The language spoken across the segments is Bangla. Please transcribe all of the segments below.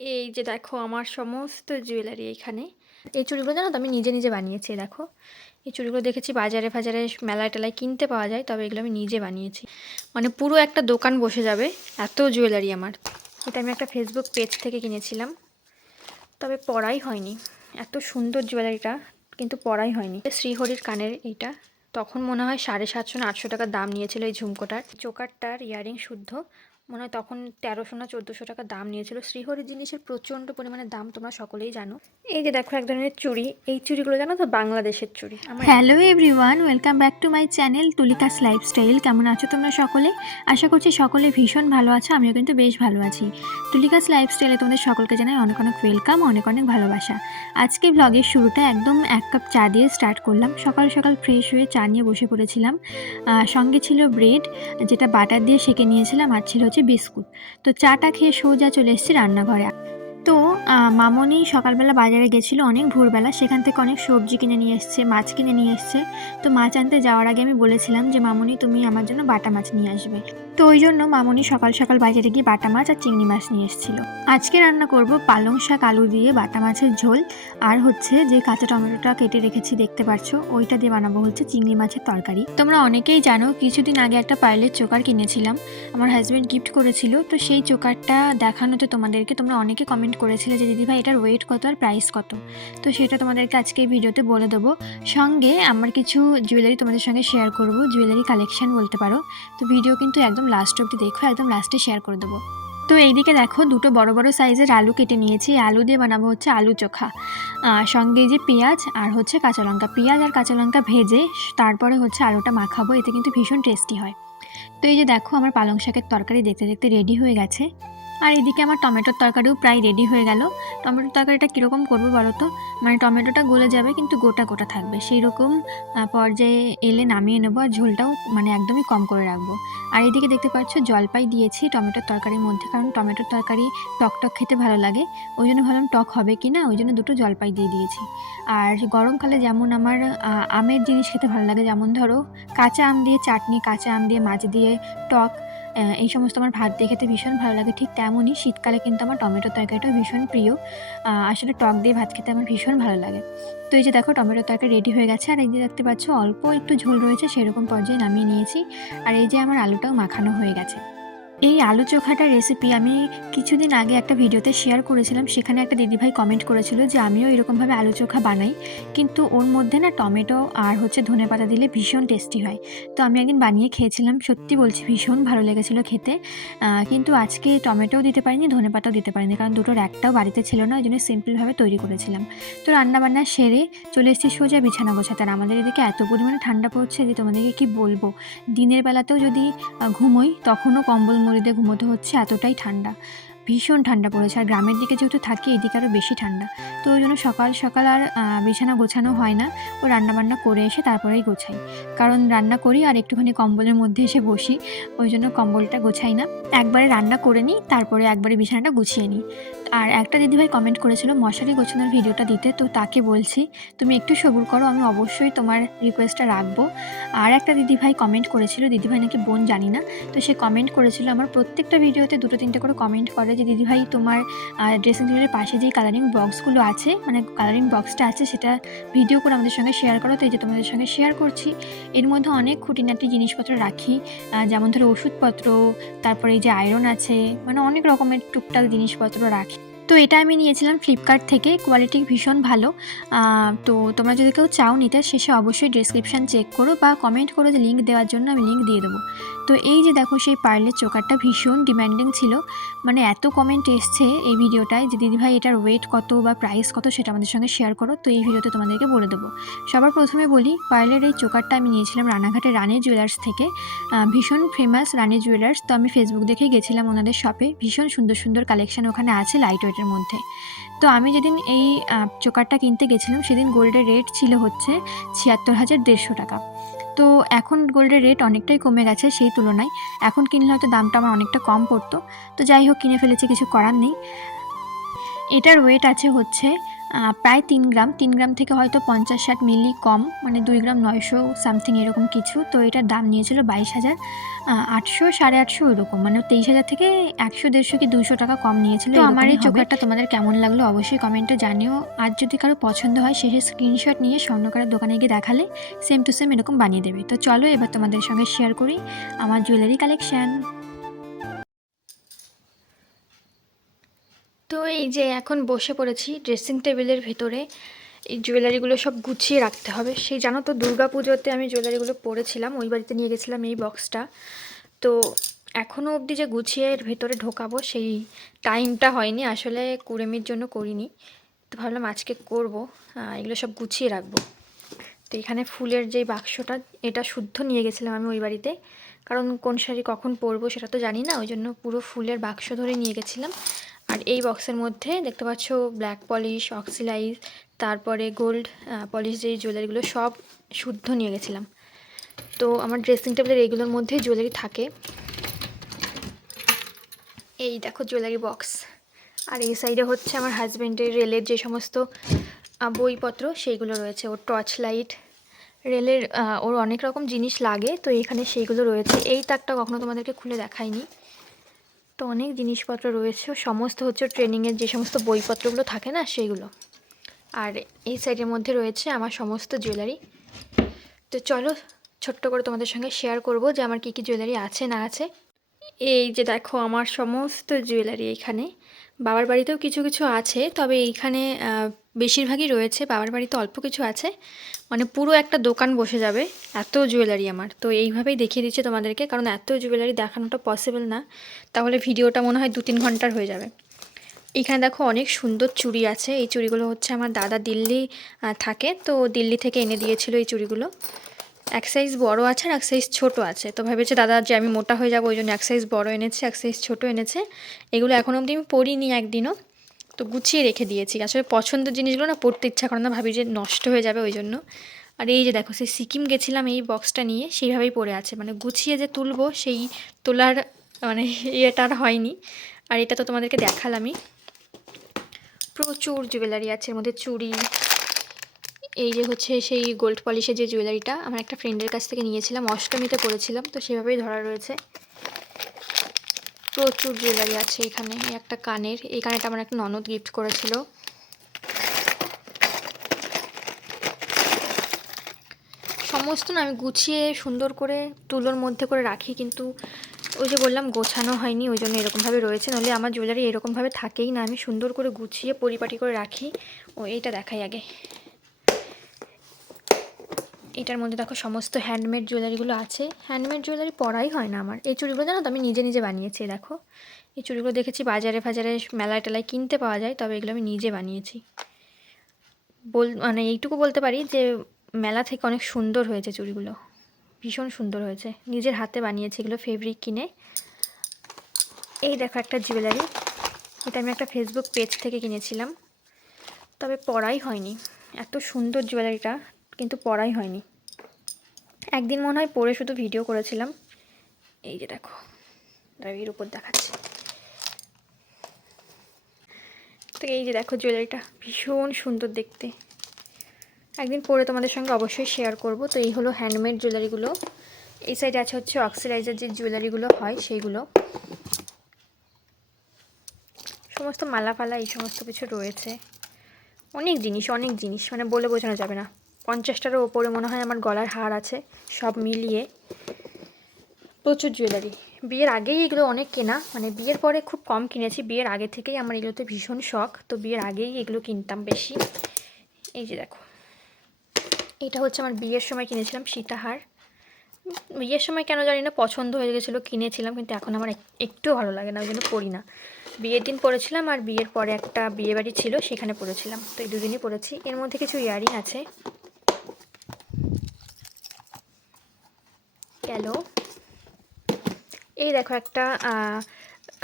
এই যে দেখো আমার সমস্ত জুয়েলারি এখানে। এই চুড়িগুলো জানো তো? আমি নিজে নিজে বানিয়েছি দেখো। এই চুড়িগুলো দেখেছি বাজারে ফাজারে মেলায় টেলায় কিনতে পাওয়া যায়, তবে এগুলো আমি নিজে বানিয়েছি। মানে পুরো একটা দোকান বসে যাবে, এত জুয়েলারি আমার। এটা আমি একটা ফেসবুক পেজ থেকে কিনেছিলাম, তবে পড়াই হয়নি। এত সুন্দর জুয়েলারিটা, কিন্তু পড়াই হয়নি। শ্রীহরির কানের এইটা। তখন মনে হয় সাড়ে সাতশো না আটশো টাকা দাম নিয়েছিল এই ঝুমকোটার। চোকারটার ইয়ারিং শুদ্ধ। মনে হয় তখন তেরোশো না চোদ্দোশো টাকা দাম নিয়েছিল। শ্রীহরির জিনিসের প্রচণ্ড পরিমাণে দাম তোমরা সকলেই জানো। এই যে দেখো এক ধরনের চুড়ি, এই চুড়িগুলো জানো তো? বাংলাদেশের চুড়ি। Hello everyone welcome back to my channel Tulika's lifestyle কেমন আছো তোমরা সকলে? আশা করছি সকলে ভীষণ ভালো আছো, আমিও কিন্তু বেশ ভালো আছি। তুলিকাস লাইফস্টাইলে তোমাদের সকলকে জানাই অনেক অনেক ওয়েলকাম অনেক অনেক ভালোবাসা। আজকে ব্লগের শুরুটা একদম এক কাপ চা দিয়ে স্টার্ট করলাম। সকাল সকাল ফ্রেশ হয়ে চা নিয়ে বসে পড়েছিলাম। সঙ্গে ছিল ব্রেড যেটা বাটার দিয়ে সেঁকে নিয়েছিলাম, আর ছিল হচ্ছে বিস্কুট। তো চাটা খেয়ে সোজা চলে এসেছি রান্নাঘরে। তো মামনি সকালবেলা বাজারে গেছিল অনেক ভোরবেলা। সেখান থেকে অনেক সবজি কিনে নিয়ে এসছে, মাছ কিনে নিয়ে এসছে। তো মাছ আনতে যাওয়ার আগে আমি বলেছিলাম যে, মামনি, তুমি আমার জন্য বাটা মাছ নিয়ে আসবে। তো ওই জন্য মামনি সকাল সকাল বাজারে গিয়ে বাটা মাছ আর চিংড়ি মাছ নিয়ে এসেছিল। আজকে রান্না করব পালং শাক আলু দিয়ে বাটা মাছের ঝোল। আর হচ্ছে যে কাঁচা টমেটোটা কেটে রেখেছি, দেখতে পাচ্ছ ওইটা দিয়ে বানাবো হচ্ছে চিংড়ি মাছের তরকারি। তোমরা অনেকেই জানো, কিছুদিন আগে একটা পাইলের চোকার কিনেছিলাম। আমার হাজব্যান্ড গিফট করেছিল, তো সেই চোকারটা দেখানোতে তোমাদেরকে তোমরা অনেকে কমেন্ট করেছিলে যে দিদিভাই এটার ওয়েট কত আর প্রাইস কত? তো সেটা তোমাদেরকে আজকে এই ভিডিওতে বলে দেবো। সঙ্গে আমার কিছু জুয়েলারি তোমাদের সঙ্গে শেয়ার করব জুয়েলারি কালেকশন বলতে পারো। তো ভিডিও কিন্তু একদম লাস্ট অবধি দেখো, একদম লাস্টে শেয়ার করে দেবো। তো এইদিকে দেখো, দুটো বড় বড় সাইজের আলু কেটে নিয়েছি। আলু দিয়ে বানাবো হচ্ছে আলু চোখা। সঙ্গে যে পেঁয়াজ আর হচ্ছে কাঁচা লঙ্কা। পেঁয়াজ আর কাঁচা লঙ্কা ভেজে তারপরে হচ্ছে আলুটা মাখাবো, এতে কিন্তু ভীষণ টেস্টি হয়। তো এই যে দেখো, আমার পালং শাকের তরকারি দেখতে দেখতে রেডি হয়ে গেছে। আর এদিকে আমার টমেটোর তরকারিও প্রায় রেডি হয়ে গেল। টমেটোর তরকারিটা কীরকম করব বলো তো? মানে টমেটোটা গলে যাবে কিন্তু গোটা গোটা থাকবে। সেই রকম পর্যায়ে এলে নামিয়ে নেব আর ঝোলটাও মানে একদমই কম করে রাখব। আর এদিকে দেখতে পাচ্ছ জলপাই দিয়েছি টমেটোর তরকারির মধ্যে, কারণ টমেটোর তরকারি টক টক খেতে ভালো লাগে। ওই জন্য ভাবলাম টক হবে কি না, ওই জন্য দুটো জলপাই দিয়ে দিয়েছি। আর গরমকালে যেমন আমার আমের জিনিস খেতে ভালো লাগে, যেমন ধরো কাঁচা আম দিয়ে চাটনি, কাঁচা আম দিয়ে মাছ দিয়ে টক এই সমস্ত আমার ভাত দিয়ে খেতে ভীষণ ভালো লাগে, ঠিক তেমনই শীতকালে কিন্তু আমার টমেটো তরকারিটাও ভীষণ প্রিয়। আসলে টক দিয়ে ভাত খেতে আমার ভীষণ ভালো লাগে। তো এই যে দেখো, টমেটো তরকারি রেডি হয়ে গেছে, আর এই যে দেখতে পাচ্ছ, অল্প একটু ঝোল রয়েছে, সেরকম পর্যায়ে নামিয়ে নিয়েছি। আর এই যে আমার আলুটাও মাখানো হয়ে গেছে। এই আলু চোখাটার রেসিপি আমি কিছুদিন আগে একটা ভিডিওতে শেয়ার করেছিলাম। সেখানে একটা দিদিভাই কমেন্ট করেছিল যে, আমিও এরকমভাবে আলু চোখা বানাই। কিন্তু ওর মধ্যে না টমেটো আর হচ্ছে ধনে পাতা দিলে ভীষণ টেস্টি হয়। তো আমি একদিন বানিয়ে খেয়েছিলাম। সত্যি বলছি, ভীষণ ভালো লেগেছিল খেতে। কিন্তু আজকে টমেটোও দিতে পারিনি, ধনে পাতাও দিতে পারিনি। কারণ দুটোর একটাও বাড়িতে ছিল না, ওই জন্য সিম্পলভাবে তৈরি করেছিলাম। তো রান্নাবান্না সেরে চলে এসেছি সোজা বিছানা গোছাতে। আর আমাদের এদিকে এত পরিমাণে ঠান্ডা পড়ছে যে, তোমাদেরকে কি বলব? দিনের বেলাতেও যদি ঘুমোই, তখনও কম্বল মুড়ি দিয়ে ঘুমোতে হচ্ছে এতটাই ঠান্ডা। ভীষণ ঠান্ডা পড়েছে। আর গ্রামের দিকে যেহেতু থাকি, এদিকে আরও বেশি ঠান্ডা। তো ওই জন্য সকাল সকাল আর বিছানা গোছানো হয় না। ও রান্নাবান্না করে এসে তারপরেই গোছাই। কারণ রান্না করি আর একটুখানি কম্বলের মধ্যে এসে বসি। ওই জন্য কম্বলটা গোছাই না। একবারে রান্না করে নিই, তারপরে একবারে বিছানাটা গুছিয়ে নিই। আর একটা দিদিভাই কমেন্ট করেছিল মশারি গোছানোর ভিডিওটা দিতে। তো তাকে বলছি, তুমি একটু সবুর করো, আমি অবশ্যই তোমার রিকোয়েস্টটা রাখব। আর একটা দিদিভাই কমেন্ট করেছিল, দিদিভাই নাকি বোন জানি না। তো সে কমেন্ট করেছিল, আমার প্রত্যেকটা ভিডিওতে দুটো তিনটে করে কমেন্ট করে যে দিদিভাই তোমার ড্রেসিং টেবিলের পাশে যে কালারিং বক্সগুলো আছে মানে কালারিং বক্সটা আছে, সেটা ভিডিও করে আমাদের সঙ্গে শেয়ার করো। তো এই যে তোমাদের সঙ্গে শেয়ার করছি। এর মধ্যে অনেক খুঁটিনাটি জিনিসপত্র রাখি। যেমন ধরো ওষুধপত্র, তারপরে এই যে আয়রন আছে মানে অনেক রকমের টুকটাক জিনিসপত্র রাখি। তো এটা আমি নিয়েছিলাম ফ্লিপকার্ট থেকে। কোয়ালিটি ভীষণ ভালো। তো তোমরা যদি কেউ চাও নিতে, শেষে অবশ্যই ডিসক্রিপশান চেক করো বা কমেন্ট করো যে লিঙ্ক দেওয়ার জন্য আমি লিঙ্ক দিয়ে দেবো। তো এই যে দেখো সেই পার্লের চোকারটা ভীষণ ডিম্যান্ডিং ছিল। মানে এত কমেন্ট এসছে এই ভিডিওটায় যে দিদিভাই এটার ওয়েট কত বা প্রাইস কত সেটা আমাদের সঙ্গে শেয়ার করো। তো এই ভিডিওতে তোমাদেরকে বলে দেবো। সবার প্রথমে বলি পার্লের এই চোকারটা আমি নিয়েছিলাম রানাঘাটে রানী জুয়েলার্স থেকে। ভীষণ ফেমাস রানী জুয়েলার্স তো আমি ফেসবুক দেখেই গেছিলাম ওনাদের শপে ভীষণ সুন্দর সুন্দর কালেকশন ওখানে আছে লাইট ওয়েটের মধ্যে। তো আমি যেদিন এই চোকারটা কিনতে গেছিলাম, সেদিন গোল্ডের রেট ছিল হচ্ছে ছিয়াত্তর হাজার দেড়শো টাকা। তো এখন গোল্ডের রেট অনেকটাই কমে গেছে সেই তুলনায়। এখন কিনলে হয়তো দামটা আমার অনেকটা কম পড়তো। তো যাই হোক, কিনে ফেলেছি, কিছু করার নেই। এটার ওয়েট আছে হচ্ছে প্রায় তিন গ্রাম তিন গ্রাম থেকে হয়তো পঞ্চাশ ষাট মিলি কম মানে দুই গ্রাম নয়শো সামথিং এরকম কিছু। তো এটার দাম নিয়েছিল বাইশ হাজার আটশো সাড়ে আটশো এরকম মানে তেইশ হাজার থেকে একশো দেড়শো কি দুশো টাকা কম নিয়েছিল। তো আমার এই চোকারটা তোমাদের কেমন লাগল অবশ্যই কমেন্টে জানিও। আর যদি কারও পছন্দ হয় শেষে স্ক্রিনশট নিয়ে স্বর্ণকারের দোকানে গিয়ে দেখালে সেম টু সেম এরকম বানিয়ে দেবে। তো চলো এবার তোমাদের সঙ্গে শেয়ার করি আমার জুয়েলারি কালেকশন তো এই যে এখন বসে পড়েছি ড্রেসিং টেবিলের ভেতরে, এই জুয়েলারিগুলো সব গুছিয়ে রাখতে হবে। সেই জানো তো দুর্গা পুজোতে আমি জুয়েলারিগুলো পরেছিলাম, ওই বাড়িতে নিয়ে গেছিলাম এই বক্সটা তো এখনও অবধি যে গুছিয়ে এর ভেতরে ঢোকাবো সেই টাইমটা হয়নি, আসলে কুড়েমির জন্য করিনি। তো ভাবলাম আজকে করব এগুলো সব গুছিয়ে রাখব। তো এখানে ফুলের যে বাক্সটা, এটা শুদ্ধ নিয়ে গেছিলাম আমি ওই বাড়িতে। কারণ কোন শাড়ি কখন পরবো সেটা তো জানি না, ওই জন্য পুরো ফুলের বাক্স ধরে নিয়ে গেছিলাম। আর এই বক্সের মধ্যে দেখতে পাচ্ছ ব্ল্যাক পলিশ, অক্সিলাইজ, তারপরে গোল্ড পলিশ যে জুয়েলারিগুলো সব শুদ্ধ নিয়ে গেছিলাম। তো আমার ড্রেসিং টেবিলের এইগুলোর মধ্যে জুয়েলারি থাকে। এই দেখো জুয়েলারি বক্স। আর এই সাইডে হচ্ছে আমার হাজব্যান্ডের রেলের যে সমস্ত বইপত্র, সেইগুলো রয়েছে। ওর টর্চ লাইট রেলের ওর অনেক রকম জিনিস লাগে। তো এখানে সেইগুলো রয়েছে। এই তাকটা কখনো তোমাদেরকে খুলে দেখাইনি। তো অনেক জিনিসপত্র রয়েছে। সমস্ত হচ্ছে ট্রেনিংয়ের যে সমস্ত বইপত্রগুলো থাকে না সেইগুলো। আর এই সাইডের মধ্যে রয়েছে আমার সমস্ত জুয়েলারি তো চলো ছোট্ট করে তোমাদের সঙ্গে শেয়ার করব যে আমার কী কী জুয়েলারি আছে না আছে। এই যে দেখো আমার সমস্ত জুয়েলারি এখানে। বাবার বাড়িতেও কিছু কিছু আছে, তবে এইখানে বেশিরভাগই রয়েছে। বাবার বাড়িতে অল্প কিছু আছে। মানে পুরো একটা দোকান বসে যাবে। এত জুয়েলারি আমার। তো এইভাবেই দেখিয়ে দিচ্ছে তোমাদেরকে, কারণ এত জুয়েলারি দেখানোটা পসিবল না। তাহলে ভিডিওটা মনে হয় দু তিন ঘণ্টার হয়ে যাবে। এখানে দেখো অনেক সুন্দর চুড়ি আছে। এই চুড়িগুলো হচ্ছে আমার দাদা দিল্লি থাকে। তো দিল্লি থেকে এনে দিয়েছিল এই চুড়িগুলো। এক সাইজ বড় আছে আর এক সাইজ ছোট আছে। তো ভেবেছে, দাদা, যে আমি মোটা হয়ে যাব, ওই জন্য এক সাইজ বড় এনেছে, এক সাইজ ছোট এনেছে। এগুলো এখন অবধি আমি পরিনি একদিনও। তো গুছিয়ে রেখে দিয়েছি। আসলে পছন্দের জিনিসগুলো না পড়তে ইচ্ছা করে না, ভাবি যে নষ্ট হয়ে যাবে ওই জন্য। আর এই যে দেখো, সেই সিকিম গেছিলাম এই বক্সটা নিয়ে, সেইভাবেই পড়ে আছে। মানে গুছিয়ে যে তুলবো, সেই তোলার মানে ইয়েটা আর হয়নি। আর এটা তো তোমাদেরকে দেখালামই। প্রচুর জুয়েলারি আছে, এর মধ্যে চুড়ি এই যে হচ্ছে সেই গোল্ড পলিশের যে জুয়েলারিটা আমার একটা ফ্রেন্ডের কাছ থেকে নিয়েছিলাম, অষ্টমীতে পরেছিলাম, তো সেভাবেই ধরা রয়েছে। প্রচুর জুয়েলারি আছে এখানে একটা কানের, এই কানেরটা আমার একটা ননদ গিফট করেছিল। সমস্ত না আমি গুছিয়ে সুন্দর করে তুলোর মধ্যে করে রাখি, কিন্তু ওই যে বললাম গোছানো হয়নি, ওই জন্য এরকমভাবে রয়েছে, নাহলে আমার জুয়েলারি এরকমভাবে থাকেই না। আমি সুন্দর করে গুছিয়ে পরিপাটি করে রাখি। ও, এইটা দেখাই আগে। এটার মধ্যে দেখো সমস্ত হ্যান্ডমেড জুয়েলারিগুলো আছে। হ্যান্ডমেড জুয়েলারি পরাই হয় না আমার। এই চুড়িগুলো জানো তো, আমি নিজে নিজে বানিয়েছি দেখো। এই চুড়িগুলো দেখেছি বাজারে ফাজারে মেলায় টেলায় কিনতে পাওয়া যায়, তবে এগুলো আমি নিজে বানিয়েছি। বল মানে এইটুকু বলতে পারি যে, মেলা থেকে অনেক সুন্দর হয়েছে চুড়িগুলো। ভীষণ সুন্দর হয়েছে। নিজের হাতে বানিয়েছি এগুলো ফেব্রিক কিনে। এই দেখো একটা জুয়েলারি এটা আমি একটা ফেসবুক পেজ থেকে কিনেছিলাম। তবে পরাই হয়নি। এত সুন্দর জুয়েলারিটা কিন্তু পরাই হয়নি। একদিন মনে হয় পরে শুধু ভিডিও করেছিলাম। এই যে দেখো এর উপর দেখাচ্ছে। তো এই যে দেখো জুয়েলারিটা ভীষণ সুন্দর দেখতে। একদিন পরে তোমাদের সঙ্গে অবশ্যই শেয়ার করব। তো এই হলো হ্যান্ডমেড জুয়েলারিগুলো এই সাইডে আছে হচ্ছে অক্সিডাইজার যে জুয়েলারিগুলো হয় সেইগুলো। সমস্ত মালা ফালা এই সমস্ত কিছু রয়েছে। অনেক জিনিস অনেক জিনিস মানে বলে বোঝানো যাবে না। পঞ্চাশটারও ওপরে মনে হয় আমার গলার হার আছে, সব মিলিয়ে প্রচুর জুয়েলারি বিয়ের আগেই এগুলো অনেক কেনা মানে বিয়ের পরে খুব কম কিনেছি, বিয়ের আগে থেকেই আমার এগুলোতে ভীষণ শখ, তো বিয়ের আগেই এগুলো কিনতাম বেশি। এই যে দেখো, এটা হচ্ছে আমার বিয়ের সময় কিনেছিলাম সীতাহার। বিয়ের সময় কেন জানি না, পছন্দ হয়ে গেছিল, কিনেছিলাম, কিন্তু এখন আমার এক- একটুও ভালো লাগে না, ওই জন্য পড়ি না। বিয়ের দিন পড়েছিলাম আর বিয়ের পরে একটা বিয়ে বাড়ি ছিল, সেখানে পড়েছিলাম তো এই দুদিনই পড়েছি এর মধ্যে কিছু ইয়ারিং আছে। গেল। এই দেখো একটা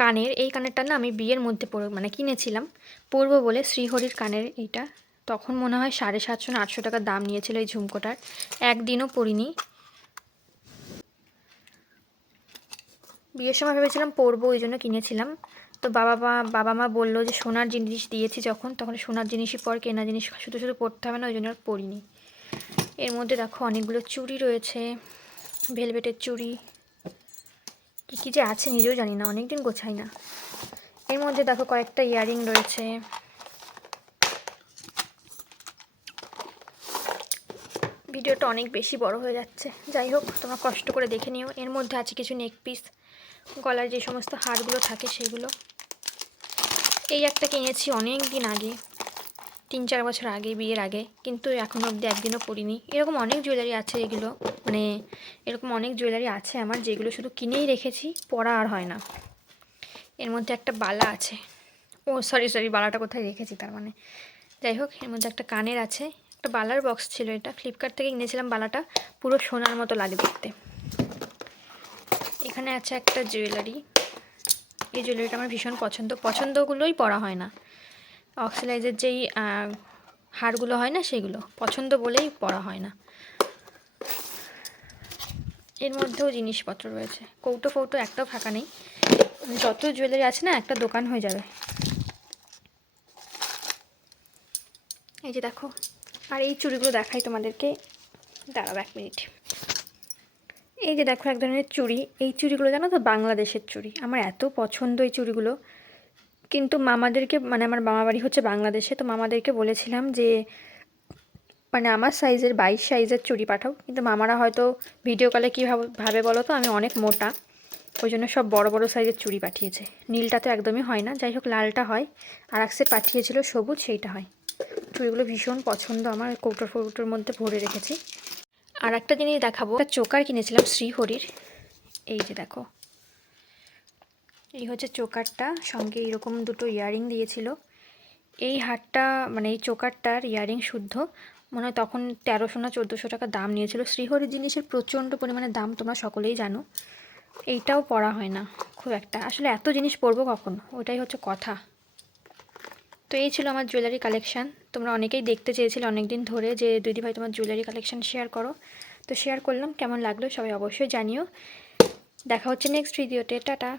কানের, এই কানেরটা না আমি বিয়ের মধ্যে পরে মানে কিনেছিলাম। পরবো বলে শ্রীহরির কানের এইটা। তখন মনে হয় সাড়ে সাতশো না আটশো টাকা দাম নিয়েছিল এই ঝুমকোটার। একদিনও পরিনি। বিয়ের সময় ভেবেছিলাম পরবো, ওই জন্য কিনেছিলাম। তো বাবা মা বাবা মা বলল যে সোনার জিনিস দিয়েছি যখন, তখন সোনার জিনিসই পর কেনা জিনিস, শুধু শুধু পড়তে হবে না, ওই জন্য আর এর মধ্যে দেখো অনেকগুলো চুড়ি রয়েছে। ভেলভেটের চুড়ি। কী কী যে আছে নিজেও জানি না অনেক দিন গোছাই না। এর মধ্যে দেখো কয়েকটা ইয়াররিং রয়েছে। ভিডিওটা অনেক বেশি বড় হয়ে যাচ্ছে। যাই হোক, তোমরা কষ্ট করে দেখে নিও। এর মধ্যে আছে কিছু নেক পিস গলার যে সমস্ত হারগুলো থাকে সেগুলো। এই একটা কিনেছি অনেক দিন আগে। তিন চার বছর আগে, বিয়ের আগে। কিন্তু এখনও অবধি একদিনও পরিনি। এরকম অনেক জুয়েলারি আছে এগুলো। মানে এরকম অনেক জুয়েলারি আছে আমার যেগুলো শুধু কিনেই রেখেছি, পরা আর হয় না। এর মধ্যে একটা বালা আছে। ও সরি সরি বালাটা কোথায় রেখেছি তার মানে। যাই হোক, এর মধ্যে একটা কানের আছে। একটা বালার বক্স ছিল এটা। ফ্লিপকার্ট থেকে কিনেছিলাম বালাটা। পুরো সোনার মতো লাগে দেখতে। এখানে আছে একটা জুয়েলারি এই জুয়েলারিটা আমার ভীষণ পছন্দ। পছন্দগুলোই পরা হয় না। অক্সিলাইজের যেই আহ, হারগুলো হয় না সেগুলো পছন্দ বলেই পরা হয় না। এর মধ্যেও জিনিসপত্র রয়েছে। কৌটো ফৌটো একটাও ফাঁকা নেই। যত জুয়েলারি আছে না একটা দোকান হয়ে যাবে। এই যে দেখো আর এই চুড়িগুলো দেখাই তোমাদেরকে। দাঁড়াও এক মিনিট। এই যে দেখো এক ধরনের চুড়ি। এই চুড়িগুলো জানো তো বাংলাদেশের চুড়ি। আমার এত পছন্দ এই চুড়িগুলো। কিন্তু মামাদেরকে মানে আমার মামা বাড়ি হচ্ছে বাংলাদেশে, তো মামাদেরকে বলেছিলাম যে মানে আমার সাইজের বাইশ সাইজের চুড়ি পাঠাও। কিন্তু মামারা হয়তো ভিডিও কলে কীভাবে ভাবে বলো তো, আমি অনেক মোটা, ওই জন্য সব বড় বড় সাইজের চুড়ি পাঠিয়েছে। নীলটা তো একদমই হয় না, যাই হোক লালটা হয়, আর এক সেট পাঠিয়েছিল সবুজ, সেইটা হয়। চুড়িগুলো ভীষণ পছন্দ আমার, কৌটোর ফৌটোর মধ্যে ভরে রেখেছি। আর একটা জিনিস দেখাবো, একটা চোকার কিনেছিলাম শ্রীহরির, এই যে দেখো। এই হচ্ছে চোকারটা। সঙ্গে এরকম দুটো ইয়াররিং দিয়েছিল। এই হারটা মানে এই চোকারটার ইয়াররিং শুদ্ধ। মনে হয় তখন তেরোশো না চোদ্দোশো টাকা দাম নিয়েছিল। শ্রীহরির জিনিসের প্রচণ্ড পরিমাণে দাম তোমরা সকলেই জানো। এইটাও পড়া হয় না খুব একটা। আসলে এত জিনিস পরবো কখন? ওটাই হচ্ছে কথা। তো এই ছিল আমার জুয়েলারি কালেকশান তোমরা অনেকেই দেখতে চেয়েছিলে অনেক দিন ধরে যে, দিদি ভাই, তোমার জুয়েলারি কালেকশান শেয়ার করো। তো শেয়ার করলাম। কেমন লাগল সবাই অবশ্যই জানিও। দেখা হচ্ছে নেক্সট ভিডিওতে টাটা।